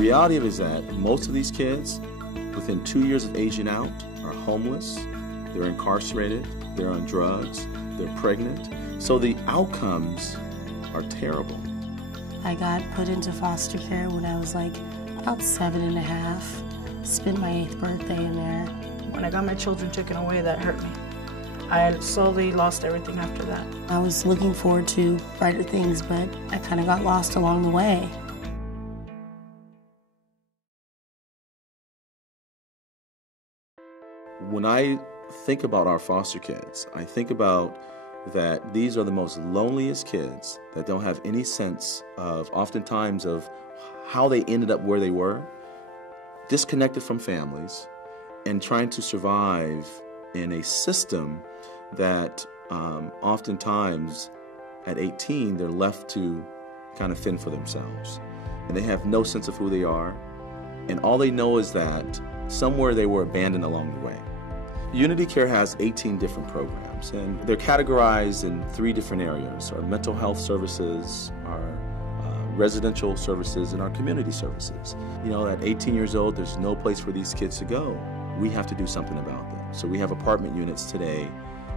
reality of it is that most of these kids, within 2 years of aging out, are homeless, they're incarcerated, they're on drugs, they're pregnant. So the outcomes are terrible. I got put into foster care when I was like about 7½. Spent my 8th birthday in there. When I got my children taken away, that hurt me. I slowly lost everything after that. I was looking forward to brighter things, but I kind of got lost along the way. When I think about our foster kids, I think about that these are the most loneliest kids that don't have any sense of, oftentimes, of how they ended up where they were, disconnected from families, and trying to survive in a system that oftentimes at 18 they're left to kind of fend for themselves. And they have no sense of who they are, and all they know is that somewhere they were abandoned along the way. Unity Care has 18 different programs, and they're categorized in 3 different areas: our mental health services, our residential services, and our community services. You know, at 18 years old, there's no place for these kids to go. We have to do something about them. So we have apartment units today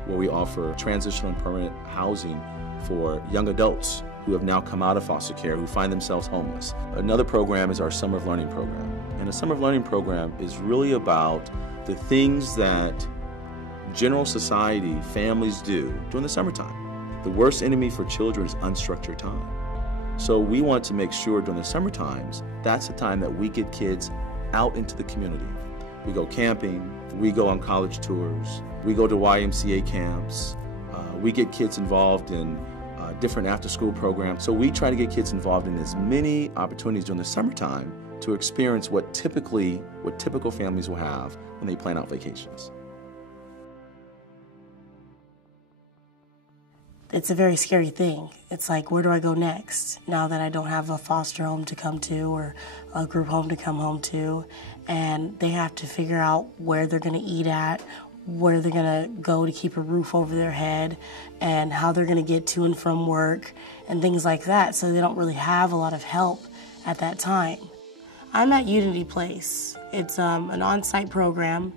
where we offer transitional and permanent housing for young adults who have now come out of foster care, who find themselves homeless. Another program is our Summer of Learning program. And the Summer of Learning program is really about the things that general society, families do during the summertime. The worst enemy for children is unstructured time. So we want to make sure during the summer times, that's the time that we get kids out into the community. We go camping, we go on college tours, we go to YMCA camps, we get kids involved in different after-school programs. So we try to get kids involved in as many opportunities during the summertime to experience what typical families will have when they plan out vacations. It's a very scary thing. It's like, where do I go next now that I don't have a foster home to come to or a group home to come home to? And they have to figure out where they're going to eat at, where they're going to go to keep a roof over their head, and how they're going to get to and from work and things like that. So they don't really have a lot of help at that time. I'm at Unity Place. It's an on-site program,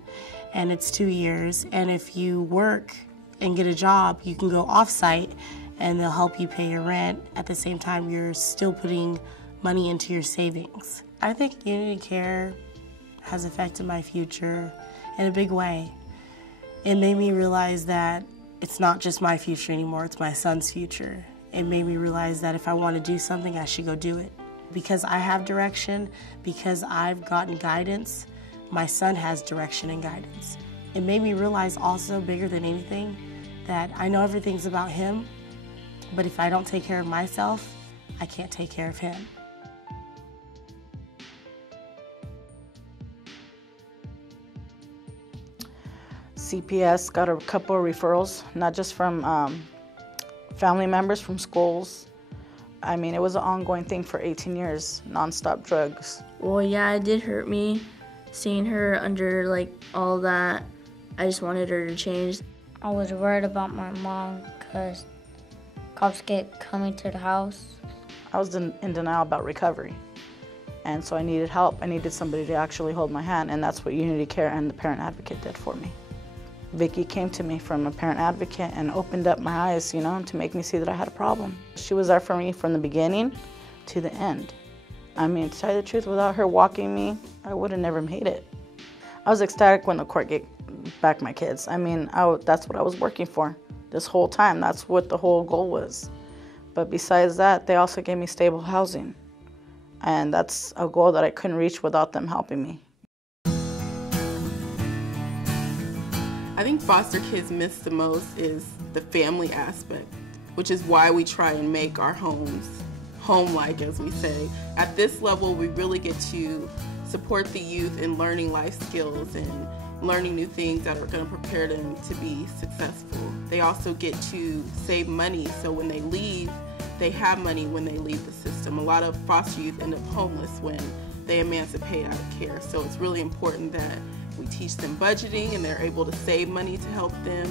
and it's 2 years. And if you work and get a job, you can go off-site, and they'll help you pay your rent. At the same time, you're still putting money into your savings. I think Unity Care has affected my future in a big way. It made me realize that it's not just my future anymore, it's my son's future. It made me realize that if I want to do something, I should go do it. Because I have direction, because I've gotten guidance, my son has direction and guidance. It made me realize also, bigger than anything, that I know everything's about him, but if I don't take care of myself, I can't take care of him. CPS got a couple of referrals, not just from family members, from schools. I mean, it was an ongoing thing for 18 years, nonstop drugs. Well, yeah, it did hurt me seeing her under like all that. I just wanted her to change. I was worried about my mom because cops kept coming to the house. I was in denial about recovery, and so I needed help. I needed somebody to actually hold my hand, and that's what Unity Care and the Parent Advocate did for me. Vicki came to me from a parent advocate and opened up my eyes, you know, to make me see that I had a problem. She was there for me from the beginning to the end. I mean, to tell you the truth, without her walking me, I would have never made it. I was ecstatic when the court gave back my kids. I mean, that's what I was working for this whole time. That's what the whole goal was. But besides that, they also gave me stable housing. And that's a goal that I couldn't reach without them helping me. I think foster kids miss the most is the family aspect, which is why we try and make our homes home-like, as we say. At this level, we really get to support the youth in learning life skills and learning new things that are going to prepare them to be successful. They also get to save money, so when they leave, they have money when they leave the system. A lot of foster youth end up homeless when they emancipate out of care, so it's really important that we teach them budgeting and they're able to save money to help them.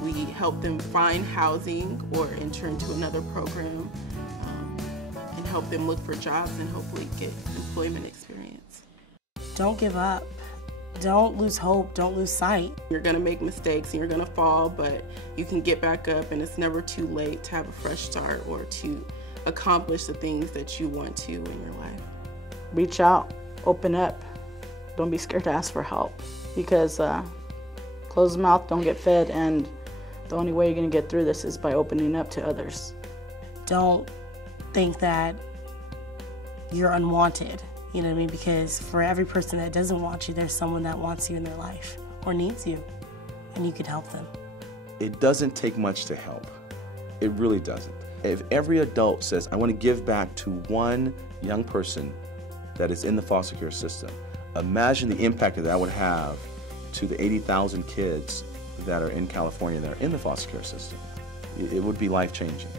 We help them find housing or enter into another program and help them look for jobs and hopefully get employment experience. Don't give up. Don't lose hope. Don't lose sight. You're going to make mistakes and you're going to fall, but you can get back up, and it's never too late to have a fresh start or to accomplish the things that you want to in your life. Reach out, open up. Don't be scared to ask for help, because closed mouth don't get fed, and the only way you're going to get through this is by opening up to others. Don't think that you're unwanted, you know what I mean? Because for every person that doesn't want you, there's someone that wants you in their life or needs you, and you can help them. It doesn't take much to help. It really doesn't. If every adult says, I want to give back to one young person that is in the foster care system, imagine the impact that that would have to the 80,000 kids that are in California that are in the foster care system. It would be life-changing.